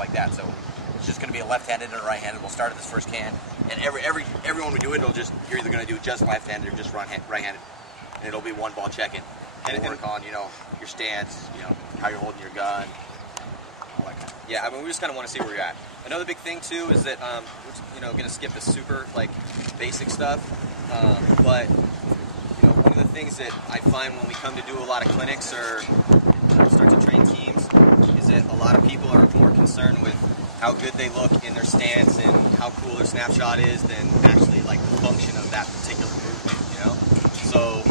like that. So it's just going to be a left-handed and a right-handed. We'll start at this first can, and everyone we do it, it'll just, you're either going to do just left-handed or just right-handed, and it'll be one ball check-in. And work on, you know, your stance, you know, how you're holding your gun, all that kind of. Yeah, I mean, we just kind of want to see where you're at. Another big thing too is that we're, you know, going to skip the super like basic stuff, but you know, one of the things that I find when we come to do a lot of clinics or start to train teams is that a lot of people are more concerned with how good they look in their stance and how cool their snapshot is than actually like the function of that particular movement, you know. So,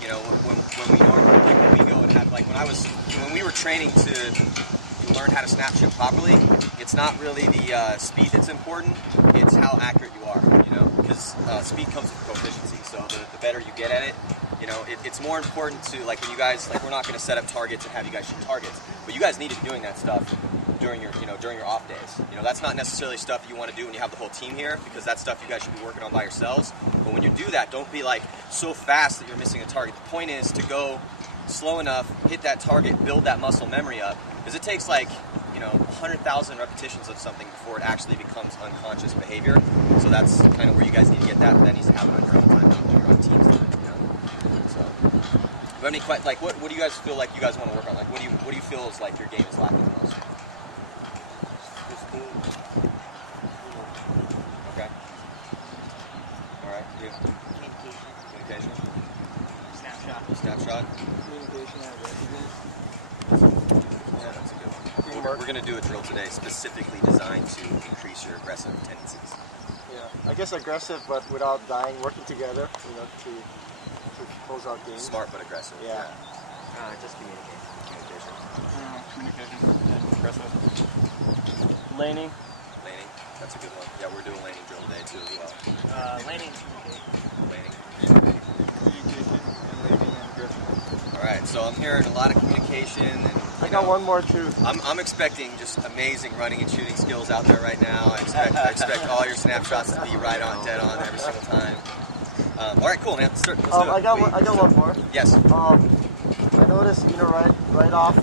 you know, when we normally, like when we go and have, like when we were training to learn how to snap shoot properly, it's not really the speed that's important, it's how accurate you are, you know, because speed comes with proficiency, so the better you get at it, you know, it's more important to, like when you guys, like we're not going to set up targets and have you guys shoot targets, but you guys need to be doing that stuff during your, you know, during your off days. You know, that's not necessarily stuff you want to do when you have the whole team here, because that's stuff you guys should be working on by yourselves. But when you do that, don't be like so fast that you're missing a target. The point is to go slow enough, hit that target, build that muscle memory up, because it takes like, you know, 100,000 repetitions of something before it actually becomes unconscious behavior. So that's kind of where you guys need to get that, but that needs to happen on your own time, not on your own team's time, you know. So, do you have any, like, what do you guys feel like you guys want to work on? Like, what do you feel is like your game is lacking the most? Okay. All right. You? Communication. Snapshot. Communication and aggressiveness. Yeah, that's a good one. We're going to do a drill today specifically designed to increase your aggressive tendencies. Yeah, I guess aggressive, but without dying, working together, you know, to close out games. Smart but aggressive. Yeah. Just communication. Communication and aggressive. Laning. Laning. That's a good one. Yeah, we're doing laning drill today too as well. Laning. Laning. Communication and laning and aggressive. All right, so I'm hearing a lot of communication and I got one more too. I'm expecting just amazing running and shooting skills out there right now. I expect all your snapshots to be right on, dead on every single time. All right, cool, man. Let's do it. I got one more. Yes. I noticed, you know, right off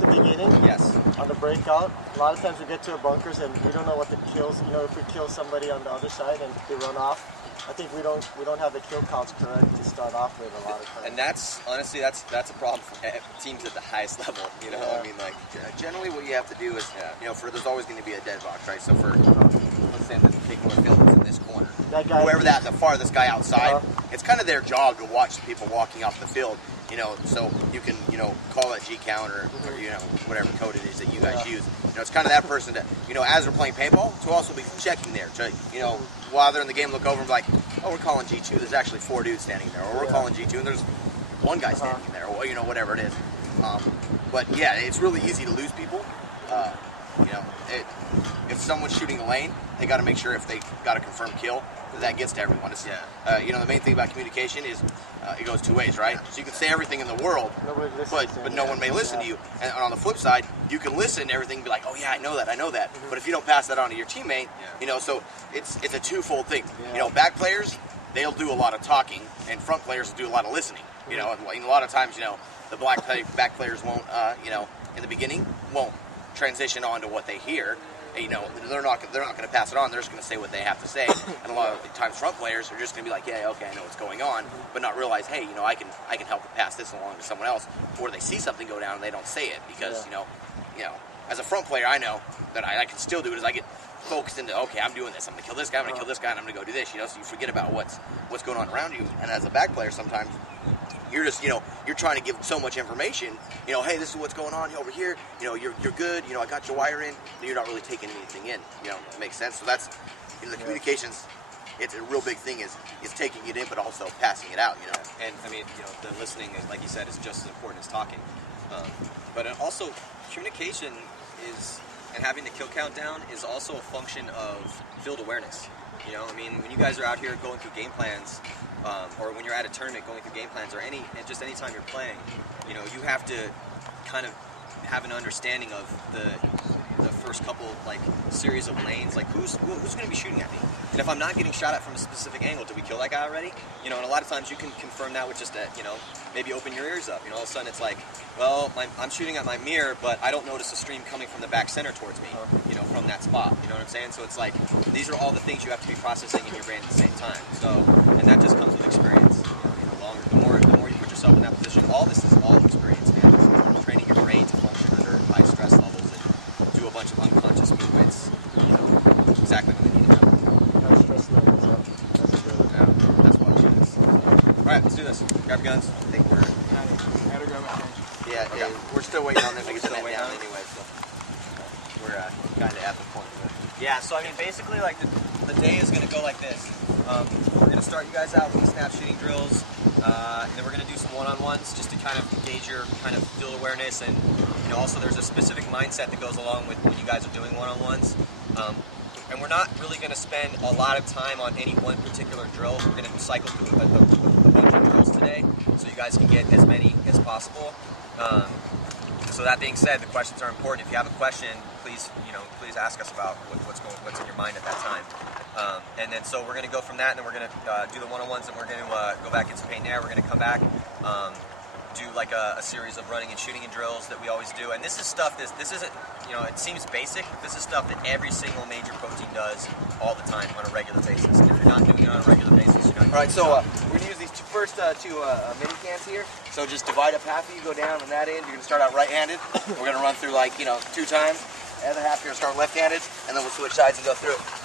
the beginning. Yes. On the breakout, a lot of times we get to our bunkers and we don't know what the kills. You know, if we kill somebody on the other side and they run off, I think we don't have the kill counts correct to start off with a lot of times. And that's honestly that's a problem for teams at the highest level. You know, Yeah. I mean, like Generally, what you have to do is, you know, there's always going to be a dead box, right? So for, let's say this particular field is in this corner. That guy, Whoever the farthest guy outside, it's kind of their job to watch the people walking off the field, you know, so you can, you know, call that G count or you know, whatever code it is that you guys use. You know, it's kind of that person to, you know, as we're playing paintball, to also be checking there, to, you know, while they're in the game, look over and be like, oh, we're calling G2, there's actually 4 dudes standing there, or we're calling G2 and there's 1 guy standing there, or, you know, whatever it is. But yeah, it's really easy to lose people. You know, if someone's shooting a lane, they got to make sure if they got a confirmed kill, that gets to everyone. It's, you know, the main thing about communication is it goes 2 ways, right? So you can say everything in the world, but no one may listen to you. And on the flip side, you can listen to everything and be like, oh yeah, I know that. But if you don't pass that on to your teammate, you know, so it's a twofold thing. You know, back players, they'll do a lot of talking, and front players will do a lot of listening. You know, and a lot of times, you know, the back players won't, you know, in the beginning, won't transition on to what they hear. You know, they're not going to pass it on. They're just going to say what they have to say. And a lot of times, front players are just going to be like, yeah, okay, I know what's going on, but not realize, hey, you know, I can help to pass this along to someone else. Or they see something go down and they don't say it because you know, as a front player, I know that I can still do it as I get focused into, okay, I'm doing this. I'm going to kill this guy. I'm going to kill this guy, and I'm going to go do this. You know, so you forget about what's going on around you. And as a back player, sometimes you're just, you know, you're trying to give so much information, you know, hey, this is what's going on over here, you know, you're good, you know, I got your wire in, and you're not really taking anything in, you know, it makes sense. So that's, you know, the communications, it's a real big thing is taking it in, but also passing it out, you know. And I mean, you know, the listening, is, like you said, is just as important as talking. But also, communication is, and having the kill count down is also a function of field awareness. You know, I mean, when you guys are out here going through game plans, or when you're at a tournament going through game plans, or any time you're playing, you know, you have to kind of have an understanding of the first couple like series of lanes, like who's going to be shooting at me, and if I'm not getting shot at from a specific angle, did we kill that guy already? You know, and a lot of times you can confirm that with just a, you know, maybe open your ears up. You know, all of a sudden it's like, well, I'm shooting at my mirror, but I don't notice a stream coming from the back center towards me, you know, from that spot. You know what I'm saying? So it's like, these are all the things you have to be processing in your brain at the same time. So, and that just comes with experience. You know, the more you put yourself in that position, all this is all experience, man. It's training your brain to function under high stress levels and do a bunch of unconscious movements, you know, exactly when they need to happen. High stress levels, yeah. That's good. Yeah, that's why we do this. All right, let's do this. Grab your guns. I think we're. How to grab my change. Yeah, Okay. we're still waiting on them to We're get still that waiting down on it? anyway, so we're kind of at the point where. Yeah, so I mean, basically, like the day is going to go like this. We're going to start you guys out with snap shooting drills, and then we're going to do some one-on-ones just to kind of gauge your kind of field awareness, and you know, also there's a specific mindset that goes along with when you guys are doing one-on-ones. And we're not really going to spend a lot of time on any one particular drill. We're going to cycle through a bunch of drills today, so you guys can get as many as possible. So that being said, the questions are important. If you have a question, please ask us about what's in your mind at that time. And then so we're going to go from that, and then we're going to do the one-on-ones, and we're going to go back into paint and air. We're going to come back, do like a series of running and shooting and drills that we always do. And this is stuff. This isn't, you know, it seems basic, but this is stuff that every single major pro team does all the time on a regular basis. And if you're not doing it on a regular basis, you're not. All right, so we're gonna use these first two mini cans here. So just divide up half of you, go down on that end. You're gonna start out right-handed. We're gonna run through like 2 times. The other half you're gonna start left-handed, and then we'll switch sides and go through it.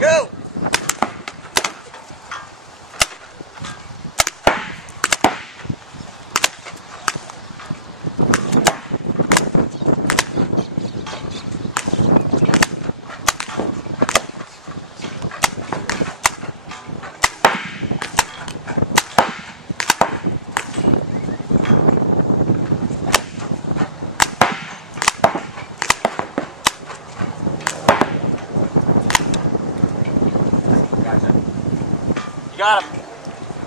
Go! You got him.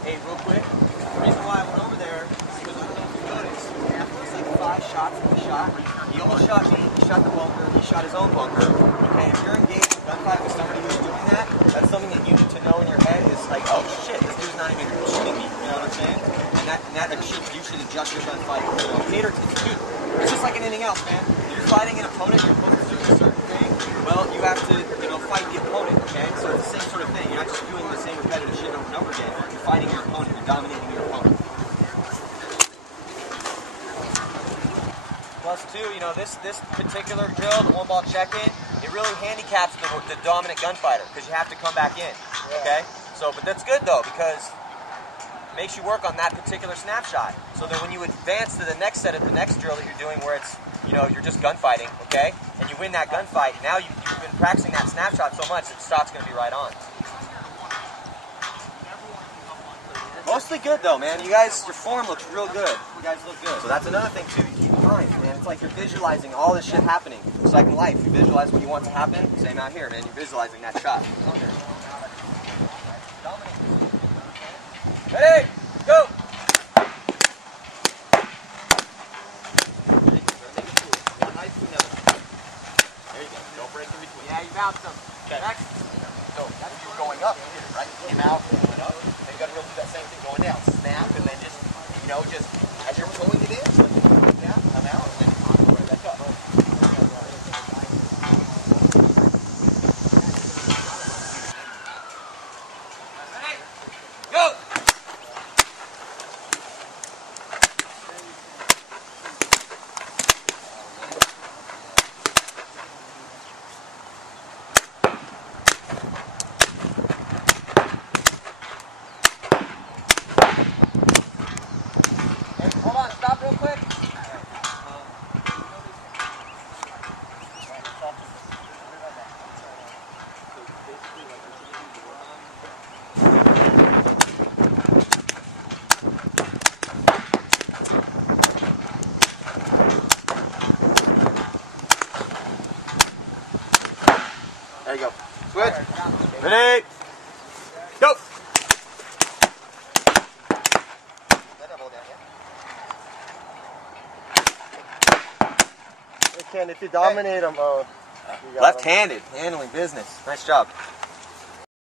Hey, real quick. The reason why I went over there is because I don't know if you noticed. After it's like 5 shots that he shot, he almost shot me, he shot the bunker, he shot his own bunker. Okay, if you're engaged in gunfight with somebody who's doing that, that's something that you need to know in your head is like, oh shit, this dude's not even shooting me. You know what I'm saying? And you should adjust your gunfight. You know, cater to dude. It's just like anything else, man. You're fighting an opponent, your opponent's doing a certain thing. Well, you have to, fight the opponent, okay? So it's the same sort of thing. You're not just doing the same repetitive shit over and over again. You're fighting your opponent. You're dominating your opponent. Plus, too, this particular drill, the one-ball check-in, it really handicaps the dominant gunfighter because you have to come back in, okay? So, but that's good, though, because it makes you work on that particular snapshot. So that when you advance to the next set of the next drill that you're doing where it's, you're just gunfighting, okay? And you win that gunfight, now you've been practicing that snapshot so much that the shot's going to be right on. Mostly good, though, man. You guys, your form looks real good. You guys look good. So that's another thing, too. You keep in mind, man. It's like you're visualizing all this shit happening. It's like in life. You visualize what you want to happen. Same out here, man. You're visualizing that shot. Ready? Go! Yeah, you bounced them. Okay. Next. So that's you were going up, you did it, right? You came out, and went up. Then you got to really do that same thing going down. Snap, and then just as you're pulling it in, let it come down, come out, and then right back up. Ready? Go! There you go. Switch. Ready? Go! Ken, if you dominate them, you got 'em. Left-handed, handling business. Nice job.